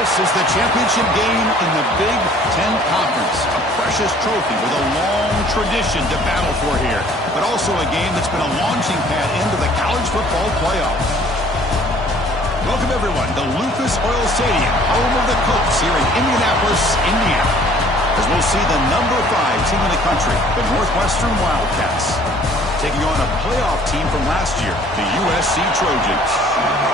This is the championship game in the Big Ten Conference. A precious trophy with a long tradition to battle for here. But also a game that's been a launching pad into the college football playoff. Welcome, everyone, to Lucas Oil Stadium, home of the Colts here in Indianapolis, Indiana. As we'll see the number 5 team in the country, the Northwestern Wildcats, taking on a playoff team from last year, the USC Trojans.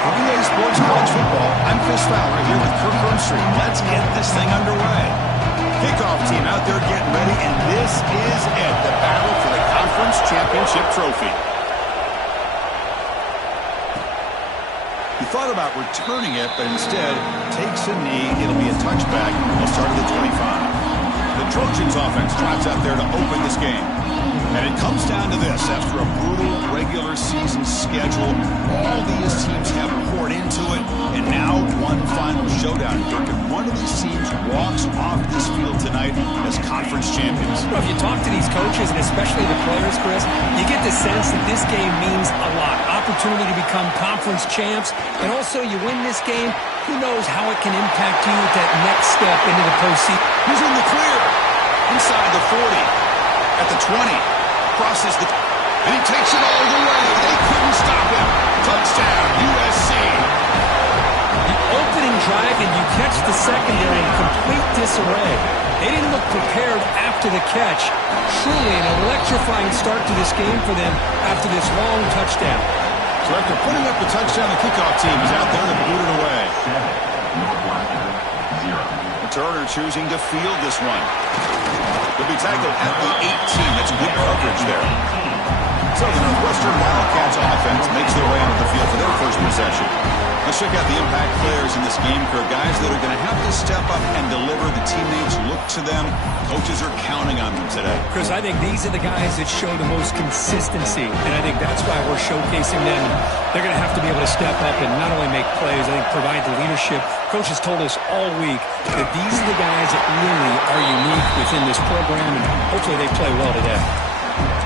For EA Sports College Football, I'm Chris Fowler here with Kirk Hermstreet. Let's get this thing underway. Kickoff team out there getting ready, and this is it, the battle for the conference championship trophy. He thought about returning it, but instead takes a knee. It'll be a touchback. He'll start at the 25. The Trojans offense drives out there to open this game. And it comes down to this. After a brutal regular season schedule, all these teams have poured into it, and now one final showdown. And one of these teams walks off this field tonight as conference champions. Well, if you talk to these coaches, and especially the players, Chris, you get the sense that this game means a lot. Opportunity to become conference champs, and also you win this game, who knows how it can impact you at that next step into the postseason. He's in the clear. Inside the 40. At the 20. Crosses the... And he takes it all the way. They couldn't stop him. Touchdown, USC. The opening drive, and you catch the secondary in complete disarray. They didn't look prepared after the catch. Truly an electrifying start to this game for them after this long touchdown. So after putting up the touchdown, the kickoff team is out there to boot it away. Turner choosing to field this one. He'll be tackled at the 18. That's good coverage there. So the Northwestern Wildcats offense makes their way onto the field for their first possession. Let's check out the impact players in this game, for guys that are going to have to step up and deliver. The teammates look to them. Coaches are counting on them today. Chris, I think these are the guys that show the most consistency, and I think that's why we're showcasing them. They're going to have to be able to step up and not only make plays, I think provide the leadership. Coaches told us all week that these are the guys that really are unique within this program, and hopefully they play well today.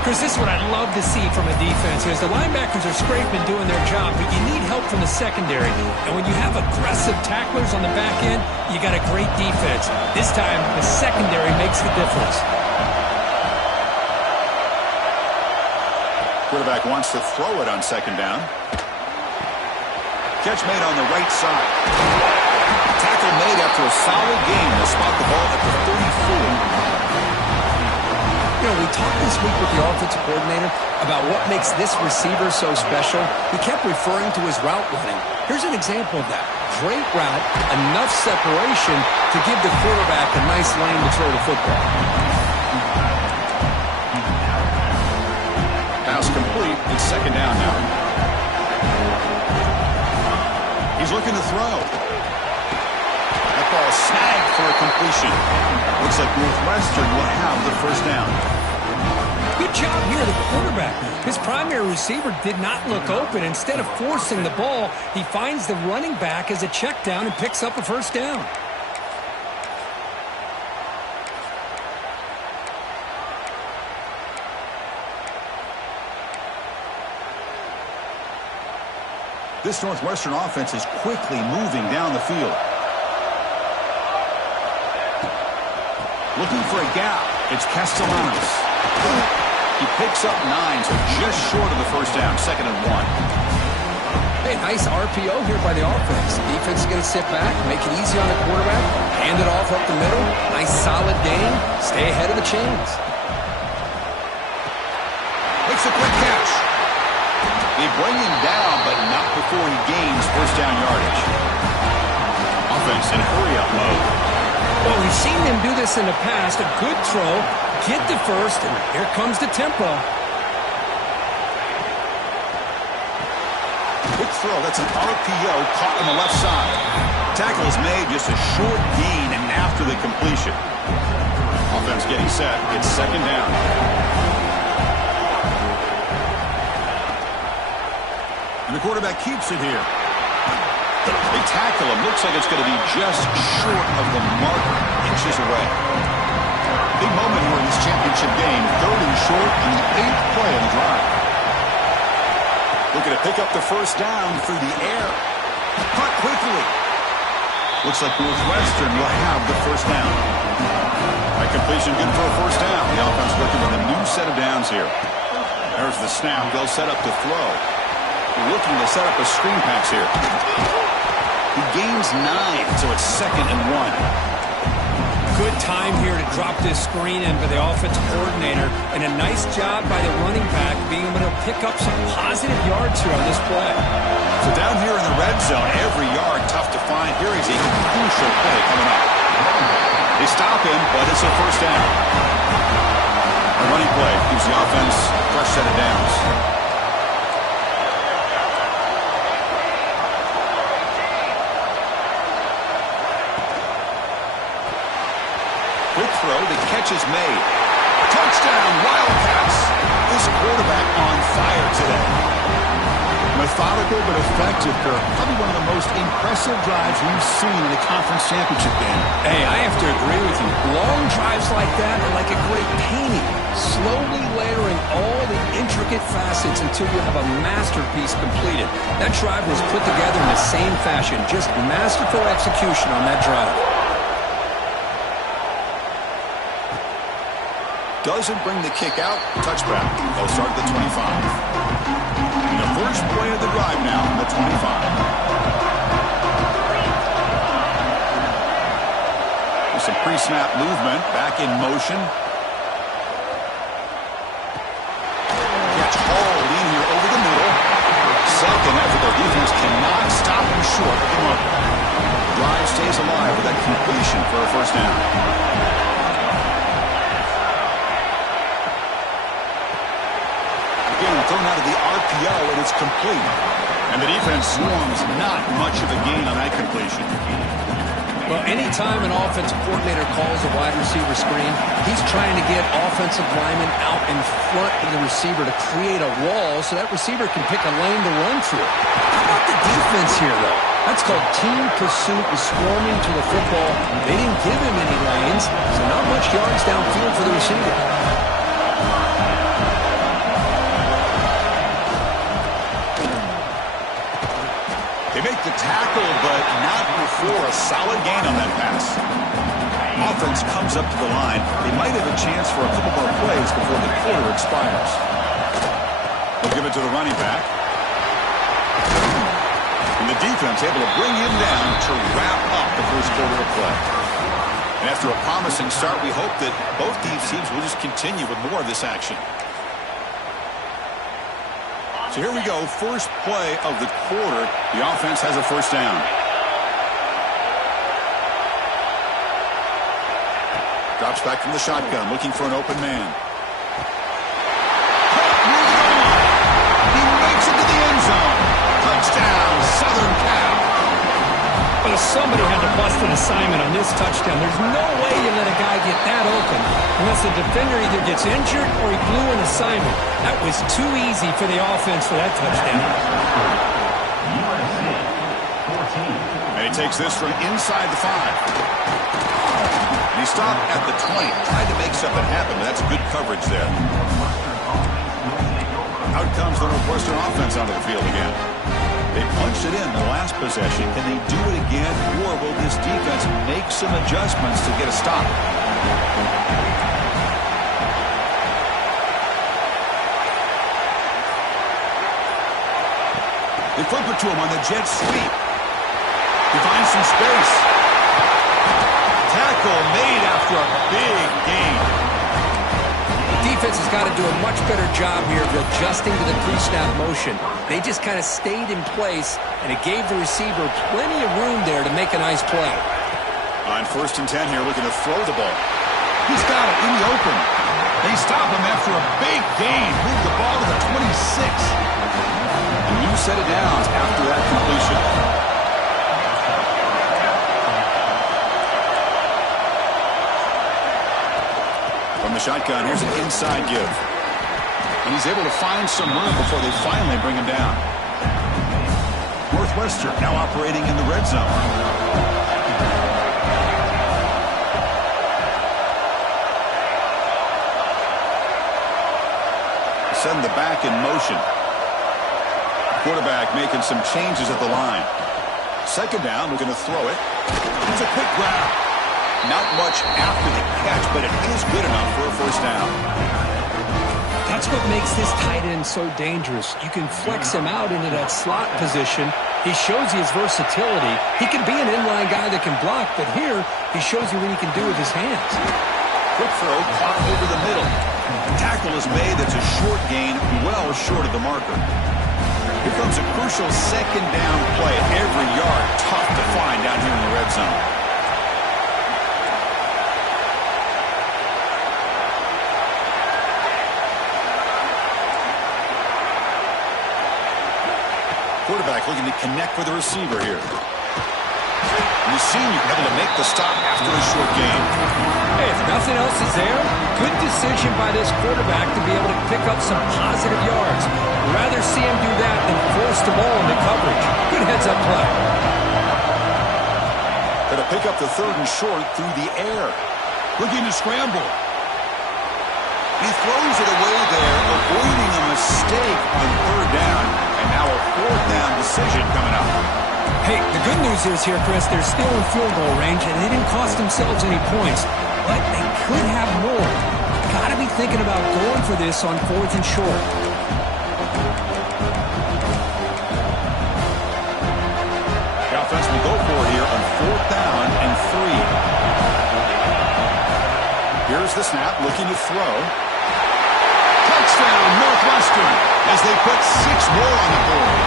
Chris, this is what I love to see from a defense. Is the linebackers are scraping, doing their job, but you need help from the secondary. And when you have aggressive tacklers on the back end, you got a great defense. This time, the secondary makes the difference. Quarterback wants to throw it on second down. Catch made on the right side. Tackle made after a solid game. They'll spot the ball at the 34. You know, we talked this week with the offensive coordinator about what makes this receiver so special. He kept referring to his route running. Here's an example of that. Great route, enough separation to give the quarterback a nice lane to throw the football. Pass complete. It's second down now. He's looking to throw. That ball snagged for a completion. Looks like Northwestern will have the first down. Good job here, the quarterback. His primary receiver did not look open. Instead of forcing the ball, he finds the running back as a check down and picks up a first down. This Northwestern offense is quickly moving down the field. Looking for a gap. It's Castellanos. He picks up 9, so just short of the first down. Second and 1. Hey, nice RPO here by the offense. Defense is going to sit back, make it easy on the quarterback, hand it off up the middle. Nice solid game. Stay ahead of the chains. Makes a quick catch. They bring him down, but not before he gains first down yardage. Offense in hurry-up mode. Well, we've seen them do this in the past. A good throw, get the first, and here comes the tempo. Quick throw. That's an RPO caught on the left side. Tackle is made, just a short gain, and after the completion. Offense getting set. It's second down. And the quarterback keeps it here. They tackle him. Looks like it's going to be just short of the mark, inches away. Big moment here in this championship game. 3rd and short on the 8th play of the drive. Looking to pick up the first down through the air. Caught quickly. Looks like Northwestern will have the first down. That completion good for a first down. The offense working with a new set of downs here. There's the snap. They'll set up to throw. They're looking to set up a screen pass here. He gains 9, so it's 2nd and 1. Good time here to drop this screen in for the offensive coordinator, and a nice job by the running back being able to pick up some positive yards here on this play. So down here in the red zone, every yard tough to find. Here is a crucial play coming up. They stop him, but it's a first down. A running play gives the offense a fresh set of downs. Quick throw, the catch is made. Touchdown, Wildcats. This quarterback on fire today. Methodical but effective, Kirk. Probably one of the most impressive drives we've seen in a conference championship game. Hey, I have to agree with you. Long drives like that are like a great painting. Slowly layering all the intricate facets until you have a masterpiece completed. That drive was put together in the same fashion. Just masterful execution on that drive. Doesn't bring the kick out. Touchback. They'll start at the 25. The first play of the drive now, the 25. With some pre-snap movement, back in motion. Catch hauled in here over the middle. Second effort, their defense cannot stop him short of the mark. Drive stays alive with that completion for a first down. Thrown out of the RPO, and it's complete. And the defense swarms not much of a gain on that completion. Well, anytime an offensive coordinator calls a wide receiver screen, he's trying to get offensive linemen out in front of the receiver to create a wall so that receiver can pick a lane to run through. How about the defense here, though? That's called team pursuit and swarming to the football. They didn't give him any lanes, so not much yards downfield for the receiver. They make the tackle, but not before a solid gain on that pass. Offense comes up to the line. They might have a chance for a couple more plays before the quarter expires. They'll give it to the running back. And the defense able to bring him down to wrap up the first quarter of play. And after a promising start, we hope that both these teams will just continue with more of this action. So here we go, first play of the quarter. The offense has a first down. Drops back from the shotgun, looking for an open man. He makes it to the end zone. Touchdown, Southern Cal. Well, somebody had to bust an assignment on this touchdown. There's no way you let a guy get that open unless the defender either gets injured or he blew an assignment. That was too easy for the offense for that touchdown. And he takes this from inside the 5. And he stopped at the 20. Tried to make something happen, but that's good coverage there. Out comes the Northwestern offense onto the field again. They punched it in the last possession. Can they do it again, or will this defense make some adjustments to get a stop? They flip it to him on the jet sweep. He finds some space. Tackle made after a big gain. Defense has got to do a much better job here of adjusting to the pre-snap motion. They just kind of stayed in place, and it gave the receiver plenty of room there to make a nice play. On 1st and 10 here, looking to throw the ball. He's got it in the open. They stop him after a big gain. Move the ball to the 26. A new set of downs after that completion. From the shotgun, here's an inside give. And he's able to find some room before they finally bring him down. Northwestern now operating in the red zone. Send the back in motion. Quarterback making some changes at the line. Second down, looking to throw it. It's a quick grab. Not much after the catch, but it is good enough for a first down. That's what makes this tight end so dangerous. You can flex him out into that slot position. He shows you his versatility. He can be an inline guy that can block, but here he shows you what he can do with his hands. Quick throw, caught over the middle. Tackle is made. That's a short gain, well short of the marker. Here comes a crucial second down play. Every yard tough to find down here in the red zone. Quarterback looking to connect with the receiver here. And the senior able to make the stop after a short gain. Hey, if nothing else is there, good decision by this quarterback to be able to pick up some positive yards. Rather see him do that than force the ball into coverage. Good heads-up play. Going to pick up the third and short through the air. Looking to scramble. He throws it away there, avoiding a mistake on third down. And now a fourth down decision coming up. Hey, the good news is here, Chris, they're still in field goal range, and they didn't cost themselves any points. But they could have more. Got to be thinking about going for this on fourth and short. The offense will go for it here on fourth down and 3. Here's the snap, looking to throw. Touchdown, Northwestern, as they put 6 more on the board.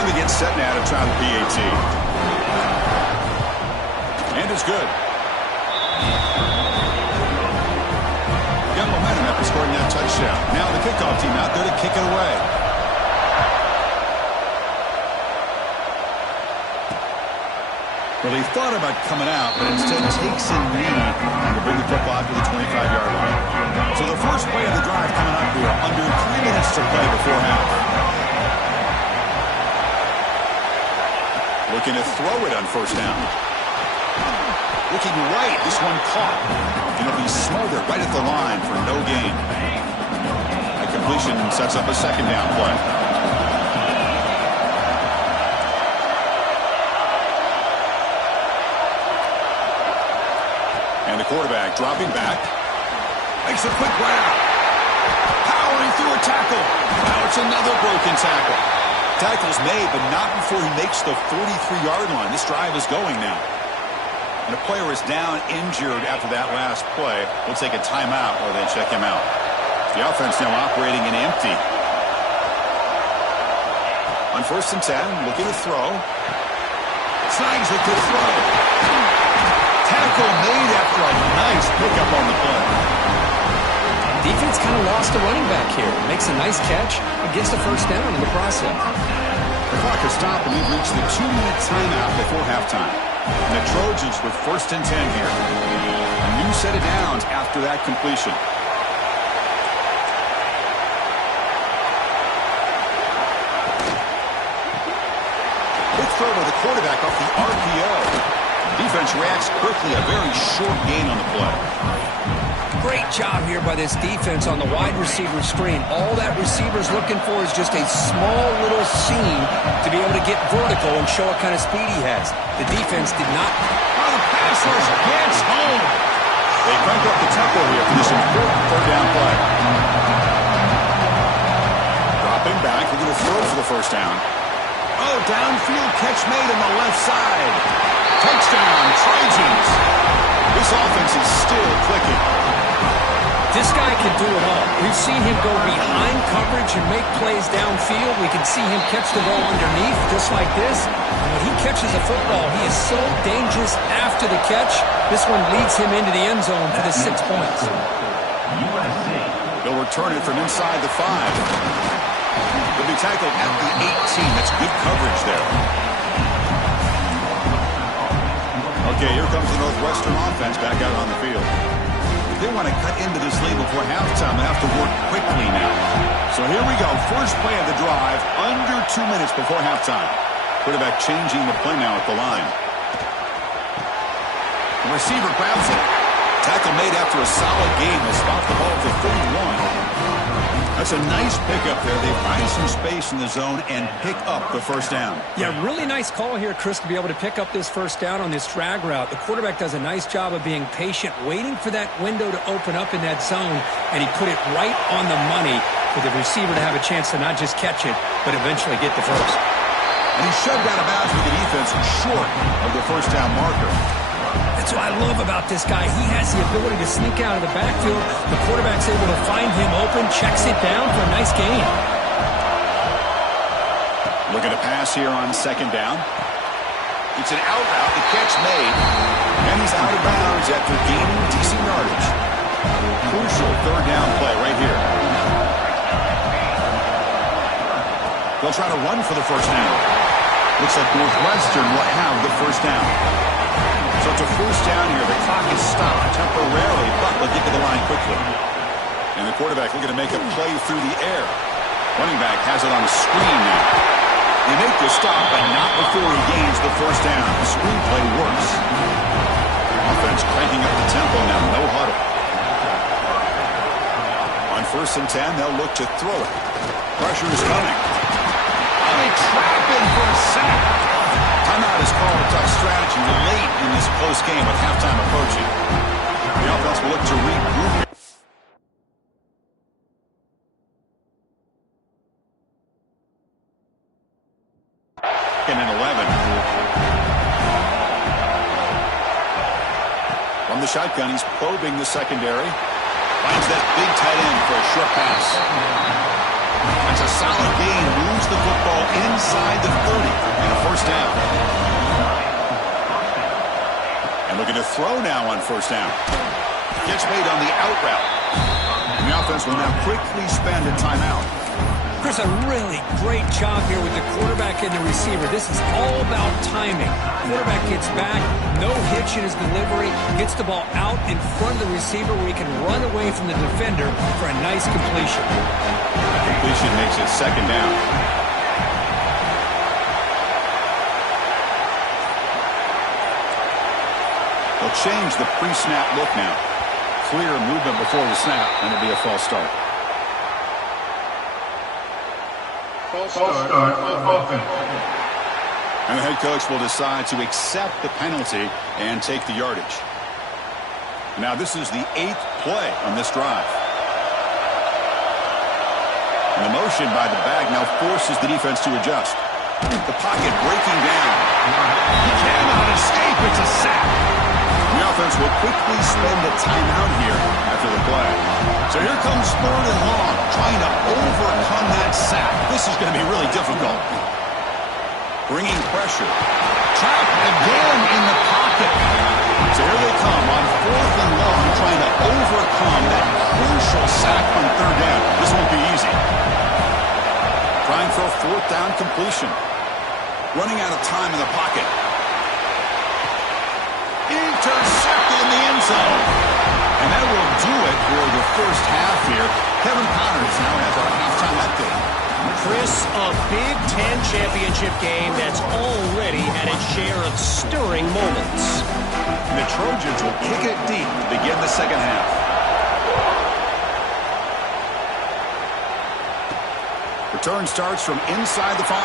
And they get set now to try the PAT. And it's good. Got momentum after scoring that touchdown. Now the kickoff team out there to kick it away. Well, he thought about coming out, but instead takes in lead to bring the football out to the 25-yard line. So the first play of the drive coming up here, under 3 minutes to play before half. Looking to throw it on first down. Looking right, this one caught. And it'll be smothered right at the line for no gain. A completion sets up a second down play. And the quarterback dropping back. Makes a quick grab. Powering through a tackle. Now it's another broken tackle. Tackle's made, but not before he makes the 43-yard line. This drive is going now. And a player is down, injured after that last play. We'll take a timeout or they check him out. The offense now operating in empty. On first and 10, looking to throw. Snags a good throw. Tackle made after a nice pickup on the play. Defense kind of lost a running back here. Makes a nice catch and gets the first down in the process. The clock has stopped and we've reached the 2-minute timeout before halftime. And the Trojans with first and 10 here. A new set of downs after that completion. Quick throw by the quarterback off the RPO. Defense reacts quickly, a very short gain on the play. Great job here by this defense on the wide receiver screen. All that receiver's looking for is just a small little seam to be able to get vertical and show what kind of speed he has. The defense did not. Oh, the pass rush gets home. They crank up the tempo here for this important third down play. Dropping back, we're going to throw for the first down. Oh, downfield catch made on the left side. Touchdown, Trojans. This offense is still clicking. This guy can do it all. We've seen him go behind coverage and make plays downfield. We can see him catch the ball underneath just like this. And when he catches a football, he is so dangerous after the catch. This one leads him into the end zone for the 6 points. They'll return it from inside the 5. They'll be tackled at the 18. That's good coverage there. Okay, here comes the Northwestern offense back out on the field. They want to cut into this lead before halftime. They have to work quickly now. So here we go. First play of the drive, under 2 minutes before halftime. Quarterback changing the play now at the line. The receiver grabs it. Tackle made after a solid game. They spot the ball at the 31. That's a nice pickup there. They find some space in the zone and pick up the first down. Yeah, really nice call here, Chris, to be able to pick up this first down on this drag route. The quarterback does a nice job of being patient, waiting for that window to open up in that zone, and he put it right on the money for the receiver to have a chance to not just catch it, but eventually get the first. And he shoved out of bounds with the defense short of the first down marker. That's what I love about this guy. He has the ability to sneak out of the backfield. The quarterback's able to find him open, checks it down for a nice gain. Looking to pass here on second down. It's an out route. The catch made. And he's out of bounds after gaining decent yardage. Crucial third down play right here. They'll try to run for the first down. Looks like Northwestern will have the first down. So it's a first down here. The clock is stopped temporarily, but they'll get to the line quickly. And the quarterback looking to make a play through the air. Running back has it on the screen now. They make the stop, but not before he gains the first down. The screen play works. Offense cranking up the tempo now. No huddle. On 1st and 10, they'll look to throw it. Pressure is coming. Oh, they trap him for a sack. Timeout is called. Tough strategy late in this close game with halftime approaching. The offense will look to regroup. And an 11. From the shotgun, he's probing the secondary. Finds that big tight end for a short pass. That's a solid gain. Moves the football inside the 30 and a first down. And looking to throw now on first down. Catch made on the out route. And the offense will now quickly spend a timeout. Chris, a really great job here with the quarterback and the receiver. This is all about timing. Quarterback gets back, no hitch in his delivery, gets the ball out in front of the receiver where he can run away from the defender for a nice completion. Completion makes it second down. They'll change the pre-snap look now. Clear movement before the snap, and it'll be a false start. False start offense. And the head coach will decide to accept the penalty and take the yardage. Now this is the 8th play on this drive. And the motion by the back now forces the defense to adjust. The pocket breaking down. He cannot escape. It's a sack. The offense will quickly spend a timeout here after the play. So here comes 3rd and long, trying to overcome that sack. This is going to be really difficult. Bringing pressure. Trapped again in the pocket. So here they come on 4th and long, trying to overcome that crucial sack on 3rd down. This won't be easy. Trying for a 4th down completion. Running out of time in the pocket. Intercepted in the end zone. And that will do it for the first half here. Kevin Connors now has our halftime update. Chris, a Big Ten championship game that's already had its share of stirring moments. And the Trojans will kick it deep to begin the second half. Return starts from inside the 5.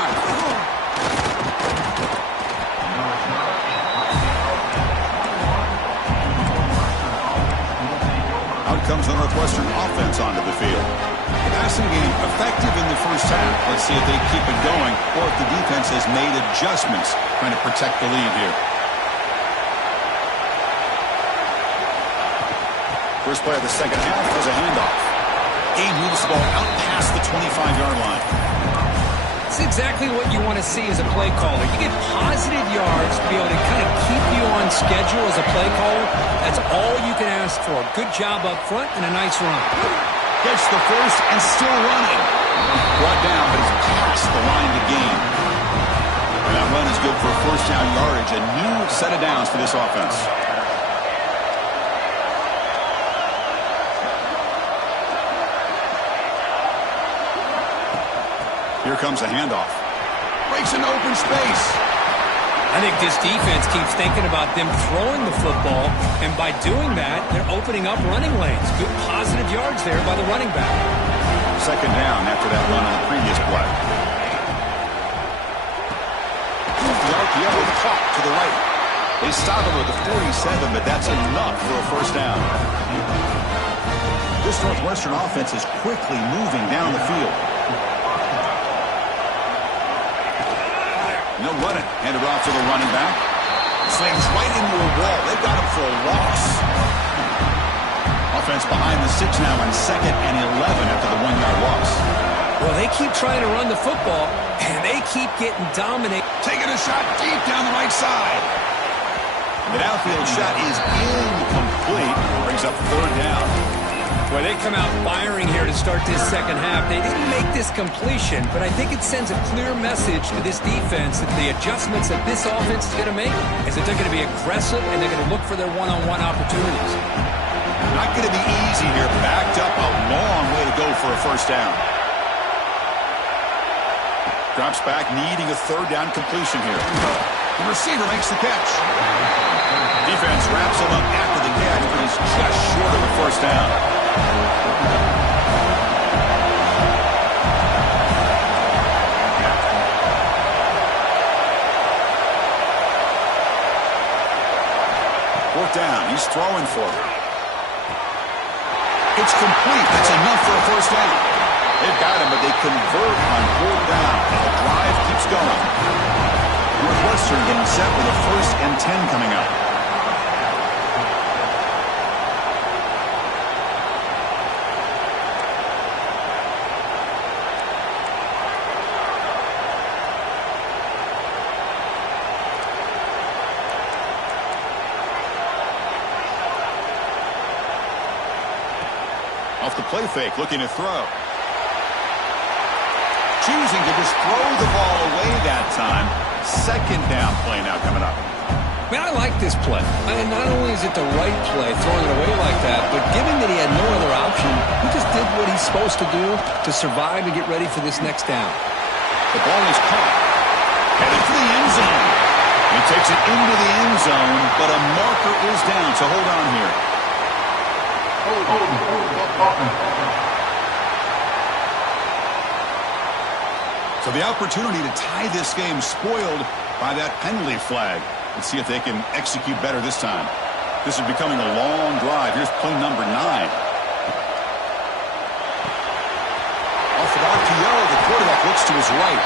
Out comes the Northwestern offense onto the field. The passing game effective in the first half. Let's see if they keep it going or if the defense has made adjustments trying to protect the lead here. First play of the second half was a handoff. Gabe moves the ball out past the 25-yard line. It's exactly what you want to see as a play caller. You get positive yards to be able to kind of keep you on schedule as a play caller. That's all you can ask for. Good job up front and a nice run. Gets the first and still running. Brought down, but he's past the line to gain. And that run is good for first down yardage. A new set of downs for this offense. Here comes a handoff. Breaks an open space. I think this defense keeps thinking about them throwing the football, and by doing that, they're opening up running lanes. Good positive yards there by the running back. second down after that run on the previous play. The RPO caught to the right. They stop him at the 47, but that's enough for a first down. This Northwestern offense is quickly moving down the field. No running. Handed off to the running back. Slings right into a wall. They've got him for a loss. Offense behind the 6 now on 2nd and 11 after the 1-yard loss. Well, they keep trying to run the football, and they keep getting dominated. Taking a shot deep down the right side. The downfield shot is incomplete. Brings up 3rd down. Well, they come out firing here to start this second half. They didn't make this completion, but I think it sends a clear message to this defense that the adjustments that this offense is going to make is that they're going to be aggressive and they're going to look for their one-on-one opportunities. Not going to be easy here. Backed up a long way to go for a first down. Drops back, needing a 3rd down completion here. The receiver makes the catch. Defense wraps him up after the catch, but he's just short of the first down. Fourth down. He's throwing for it. It's complete. That's enough for a first down. They've got him, but they convert on 4th down, and the drive keeps going. Northwestern getting set with a 1st and 10 coming up. Off the play fake, looking to throw. Choosing to just throw the ball away that time. 2nd down play now coming up. Man, I like this play. I mean, not only is it the right play, throwing it away like that, but given that he had no other option, he just did what he's supposed to do to survive and get ready for this next down. The ball is caught. Headed for the end zone. He takes it into the end zone, but a marker is down, so hold on here. So the opportunity to tie this game spoiled by that penalty flag. Let's see if they can execute better this time. This is becoming a long drive. Here's play number 9. Off of RPO, the quarterback looks to his right.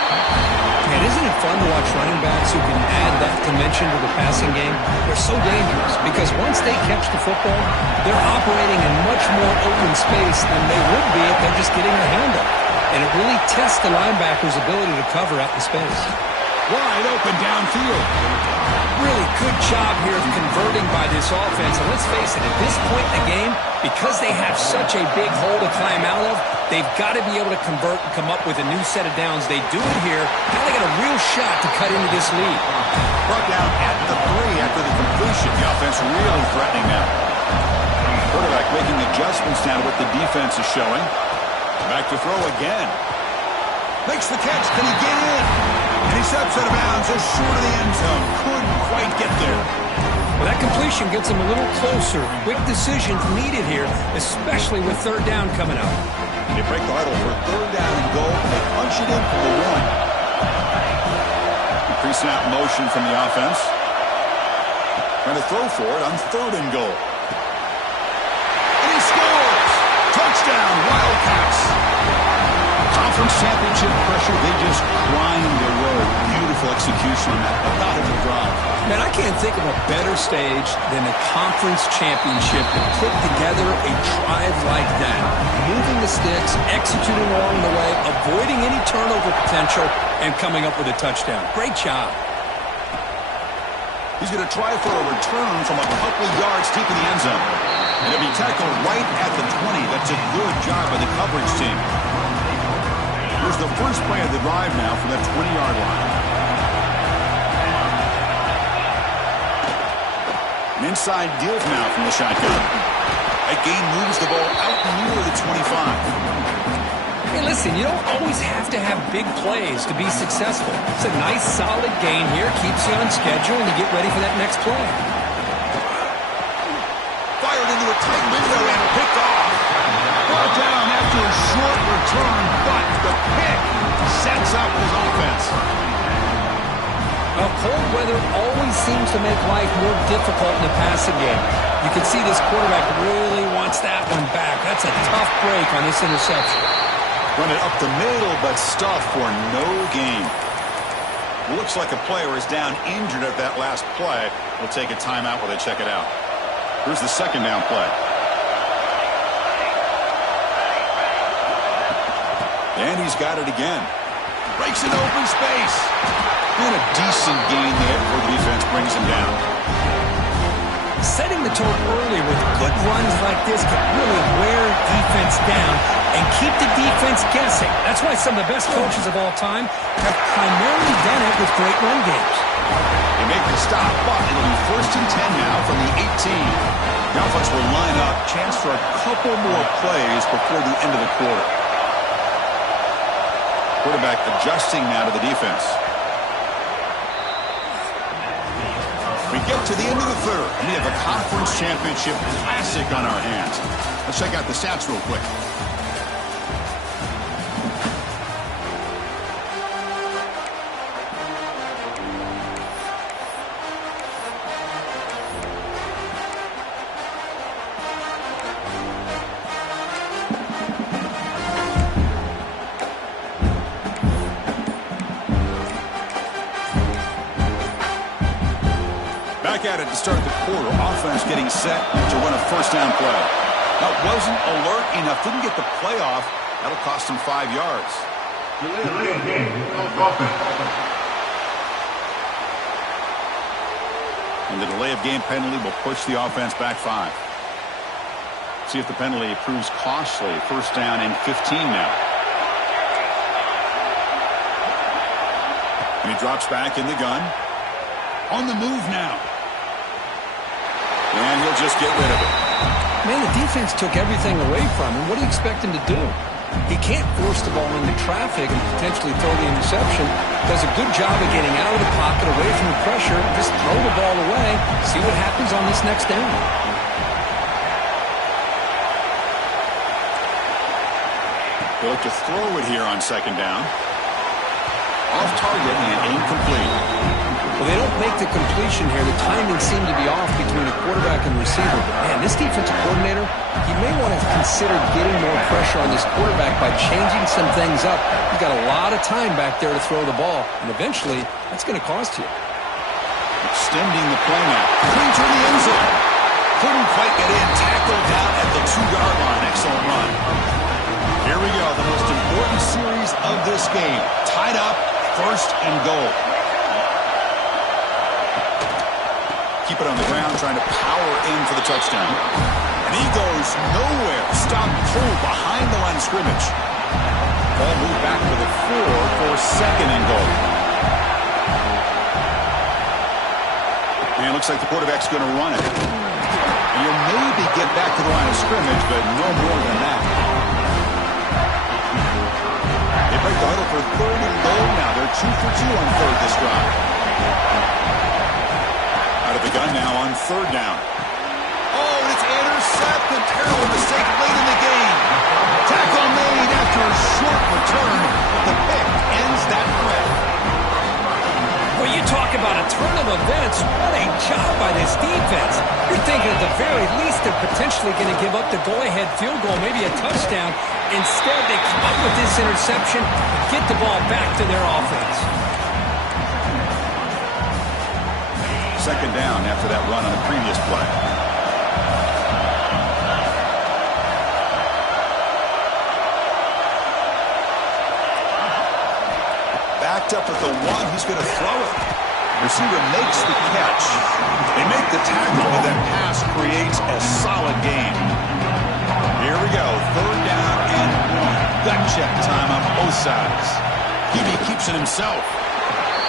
Man, isn't it fun to watch running backs who can add that dimension to the passing game? They're so dangerous because once they catch the football, they're operating in much more open space than they would be if they're just getting their hand up. And it really tests the linebacker's ability to cover out in space. Wide open downfield. Really good job here of converting by this offense. And let's face it, at this point in the game, because they have such a big hole to climb out of, they've got to be able to convert and come up with a new set of downs. They do it here. Now they got a real shot to cut into this lead. Brought down at the 3 after the completion. The offense really threatening now. Quarterback making adjustments now to what the defense is showing. Back to throw again. Makes the catch. Can he get in? And he steps out of bounds just short of the end zone. Couldn't quite get there. Well, that completion gets him a little closer. Quick decisions needed here, especially with 3rd down coming up. They break the huddle for 3rd down and goal. They punch it in for the 1. Pre-snap motion from the offense. Trying to throw for it on 3rd and goal. And he scores! Touchdown, Wildcats! Conference championship pressure, they just grind away. Beautiful execution on that methodical drive. Man, I can't think of a better stage than a conference championship to put together a drive like that. Moving the sticks, executing along the way, avoiding any turnover potential, and coming up with a touchdown. Great job. He's going to try for a return from a couple yards deep in the end zone. And it'll be tackled right at the 20. That's a good job by the coverage team. Here's the first play of the drive now from that 20-yard line. An inside give now from the shotgun. That gain moves the ball out near the 25. Hey, listen, you don't always have to have big plays to be successful. It's a nice, solid gain here. Keeps you on schedule, and you get ready for that next play. Fired into a tight window and picked off. Brought down after a short return, but the pick sets up his offense. Well, cold weather always seems to make life more difficult in the passing game. You can see this quarterback really wants that one back. That's a tough break on this interception. Run it up the middle, but stuff for no gain. Looks like a player is down injured at that last play. We'll take a timeout while they check it out. Here's the second down play. And he's got it again. Breaks an open space. And a decent gain there before the defense brings him down. Setting the tone early with good runs like this can really wear defense down and keep the defense guessing. That's why some of the best coaches of all time have primarily done it with great run games. They make the stop, but it'll be 1st and 10 now from the 18. The offense will line up. Chance for a couple more plays before the end of the quarter. Quarterback adjusting now to the defense. We get to the end of the third, and we have a conference championship classic on our hands. Let's check out the stats real quick. Back at it to start the quarter. Offense getting set to run a first down play. Now, wasn't alert enough. Didn't get the play off. That'll cost him 5 yards. Delay of game. Offense. And the delay of game penalty will push the offense back 5. See if the penalty proves costly. First down and 15 now. And he drops back in the gun. On the move now. And he'll just get rid of it. Man, the defense took everything away from him. What do you expect him to do? He can't force the ball into traffic and potentially throw the interception. Does a good job of getting out of the pocket, away from the pressure, just throw the ball away, see what happens on this next down. They look to throw it here on second down. Off target and incomplete. Well, they don't make the completion here. The timing seemed to be off between a quarterback and receiver. But, man, this defensive coordinator, he may want to consider getting more pressure on this quarterback by changing some things up. He's got a lot of time back there to throw the ball, and eventually that's going to cost you. Extending the play now. Clean to the end zone. Couldn't quite get in. Tackled down at the 2-yard line. Excellent run. Here we go. The most important series of this game. Tied up, 1st and goal. Keep it on the ground, trying to power in for the touchdown. And he goes nowhere. Stopped cold behind the line of scrimmage. Ball moved back to the 4 for 2nd and goal. And it looks like the quarterback's going to run it. And you'll maybe get back to the line of scrimmage, but no more than that. They break the huddle for 3rd and goal now. They're 2 for 2 on 3rd this drive. Out of the gun now on 3rd down. Oh, and it's intercepted. Terrible mistake late in the game. Tackle made after a short return, but the pick ends that threat. Well, you talk about a turn of events. What a job by this defense. You're thinking at the very least they're potentially going to give up the go-ahead field goal, maybe a touchdown. Instead, they come up with this interception and get the ball back to their offense. Second down after that run on the previous play. Backed up at the 1. He's going to throw it. Receiver makes the catch. They make the tackle, but that pass creates a solid gain. Here we go. 3rd down and 1. Gut check time on both sides. QB keeps it himself.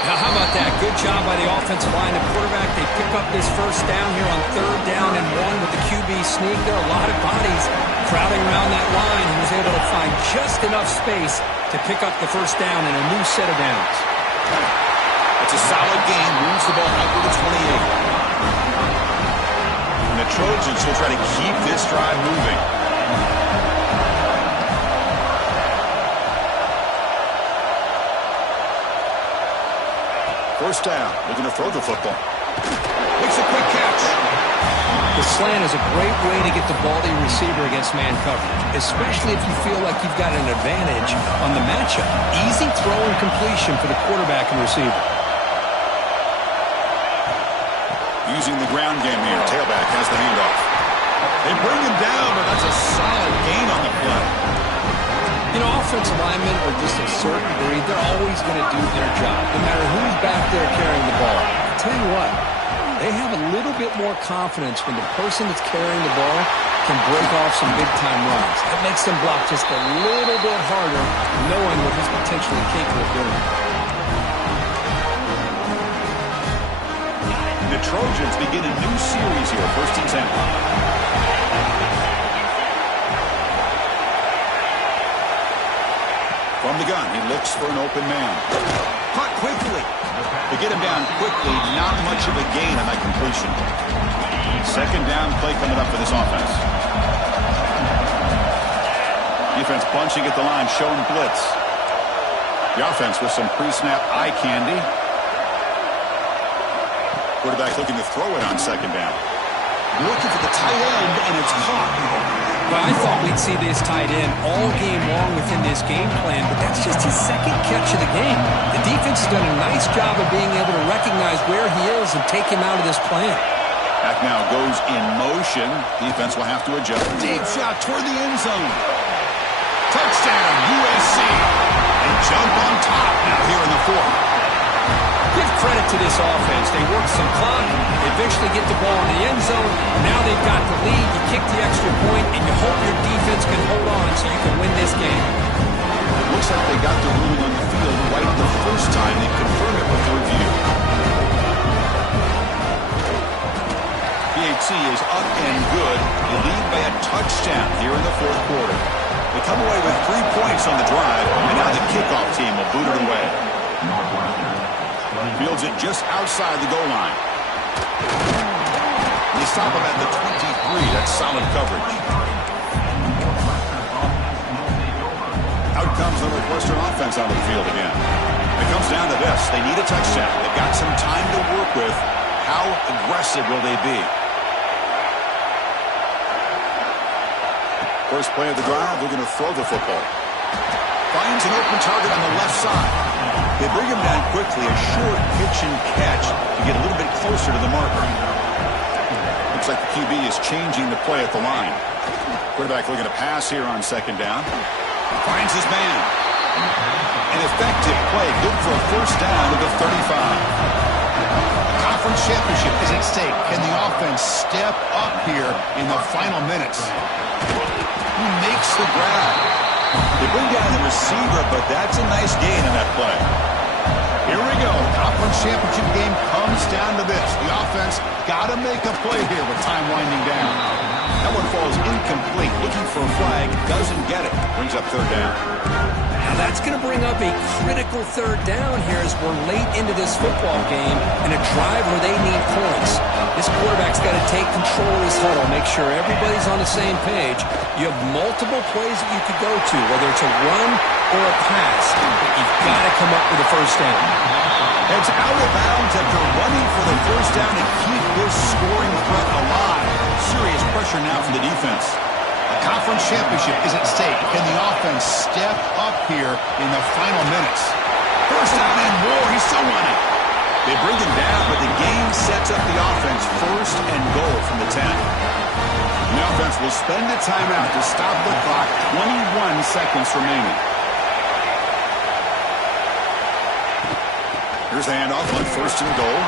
Now, how about that? Good job by the offensive line. The quarterback, they pick up this first down here on 3rd down and 1 with the QB sneak. There are a lot of bodies crowding around that line. He was able to find just enough space to pick up the first down in a new set of downs. It's a solid game. Moves the ball up to the 28. And the Trojans will try to keep this drive moving. First down, looking to throw the football. Makes a quick catch. The slant is a great way to get the ball to your receiver against man coverage, especially if you feel like you've got an advantage on the matchup. Easy throw and completion for the quarterback and receiver. Using the ground game here. Tailback has the handoff. They bring him down, but that's a solid gain on the play. You know, offensive linemen are just a certain breed. They're always going to do their job, no matter who's back there carrying the ball. I'll tell you what, they have a little bit more confidence when the person that's carrying the ball can break off some big-time runs. It makes them block just a little bit harder, knowing what he's potentially capable of doing. The Trojans begin a new series here, 1st and 10. From the gun, he looks for an open man. Caught quickly. To get him down quickly, not much of a gain on that completion. 2nd down play coming up for this offense. Defense bunching at the line, showing blitz. The offense with some pre-snap eye candy. Quarterback looking to throw it on 2nd down. Looking for the tight end, and it's caught. Well, I thought we'd see this tight end all game long within this game plan, but that's just his 2nd catch of the game. The defense has done a nice job of being able to recognize where he is and take him out of this plan. Back now goes in motion. Defense will have to adjust. Deep shot toward the end zone. Touchdown, USC. They jump on top now here in the 4th. Give credit to this offense. They work some clock. They eventually get the ball in the end zone. Now they've got the lead. You kick the extra point, and you hope your defense can hold on so you can win this game. Looks like they got the ruling on the field right the first time. They confirmed it with the review. BHC is up and good. They lead by a touchdown here in the 4th quarter. They come away with 3 points on the drive, and now the kickoff team will boot it away. Fields it just outside the goal line. They stop him at the 23. That's solid coverage. Out comes the Northwestern offense onto the field again. It comes down to this. They need a touchdown. They've got some time to work with. How aggressive will they be? First play of the drive, they're going to throw the football. Finds an open target on the left side. They bring him down quickly, a short pitch and catch to get a little bit closer to the marker. Looks like the QB is changing the play at the line. Quarterback looking to pass here on 2nd down. Finds his man. An effective play, good for a 1st down to the 35. The conference championship is at stake. Can the offense step up here in the final minutes? Who makes the grab? They bring down the receiver, but that's a nice gain in that play. Here we go. Conference championship game comes down to this. The offense got to make a play here with time winding down. That one falls incomplete. Looking for a flag. Doesn't get it. Brings up 3rd down. Now that's going to bring up a critical 3rd down here as we're late into this football game in a drive where they need points. This quarterback's got to take control of his huddle, make sure everybody's on the same page. You have multiple plays that you could go to, whether it's a run or a pass. But you've got to come up with a 1st down. It's out of bounds after running for the 1st down to keep this scoring threat alive. Serious pressure now from the defense. A conference championship is at stake. Can the offense step up here in the final minutes? 1st down and more. He's still running. They bring him down, but the game sets up the offense 1st and goal from the 10. The offense will spend a timeout to stop the clock. 21 seconds remaining. Here's the handoff on 1st and goal.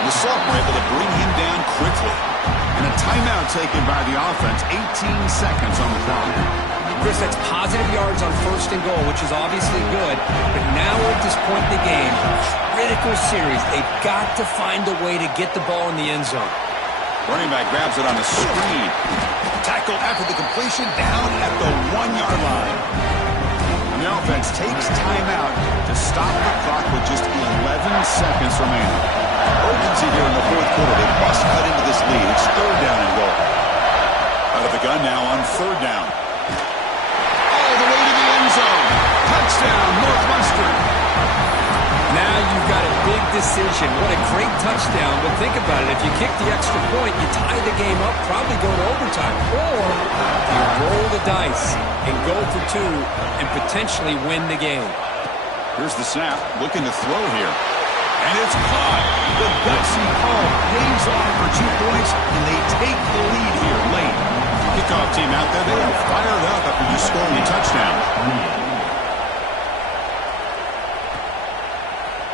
And the Sophomore able to bring him down quickly. And a timeout taken by the offense. 18 seconds on the clock. Chris, that's positive yards on 1st and goal, which is obviously good. But now we're at this point in the game, critical series. They've got to find a way to get the ball in the end zone. Running back grabs it on a screen. Tackle after the completion down at the 1-yard line. And the offense takes timeout to stop the clock with just 11 seconds remaining. Urgency here in the 4th quarter. They must cut into this lead. It's 3rd down and goal. Out of the gun now on 3rd down. All the way to the end zone. Touchdown, Northwestern. Now you've got a big decision decision. What a great touchdown. But think about it. If you kick the extra point, you tie the game up, probably go to overtime. Or you roll the dice and go for two and potentially win the game. Here's the snap, looking to throw here. And it's caught. The gutsy call pays off for 2 points, and they take the lead here late. The kickoff team out there, they are fired up after just scoring a touchdown.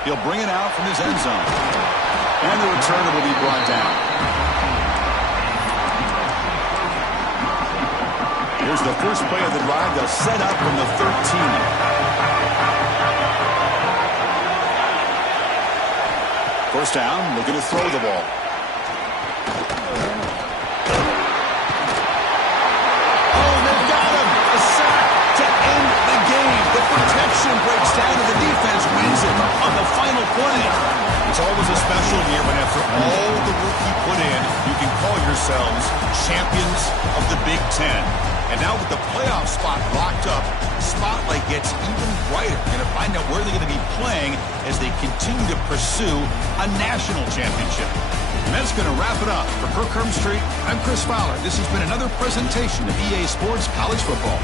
He'll bring it out from his end zone. And the returner will be brought down. Here's the first play of the drive. They'll set up from the 13. First down, looking to throw the ball. Oh, they've got him! A sack to end the game. The protection breaks down and the defense wins it on the final play. It's always a special year when after all the work you put in, you can call yourselves champions of the Big Ten. And now with the playoff spot locked up, spotlight gets even brighter. Going to find out where they're going to be playing as they continue to pursue a national championship. And that's going to wrap it up. For Kirk Street, I'm Chris Fowler. This has been another presentation of EA Sports College Football.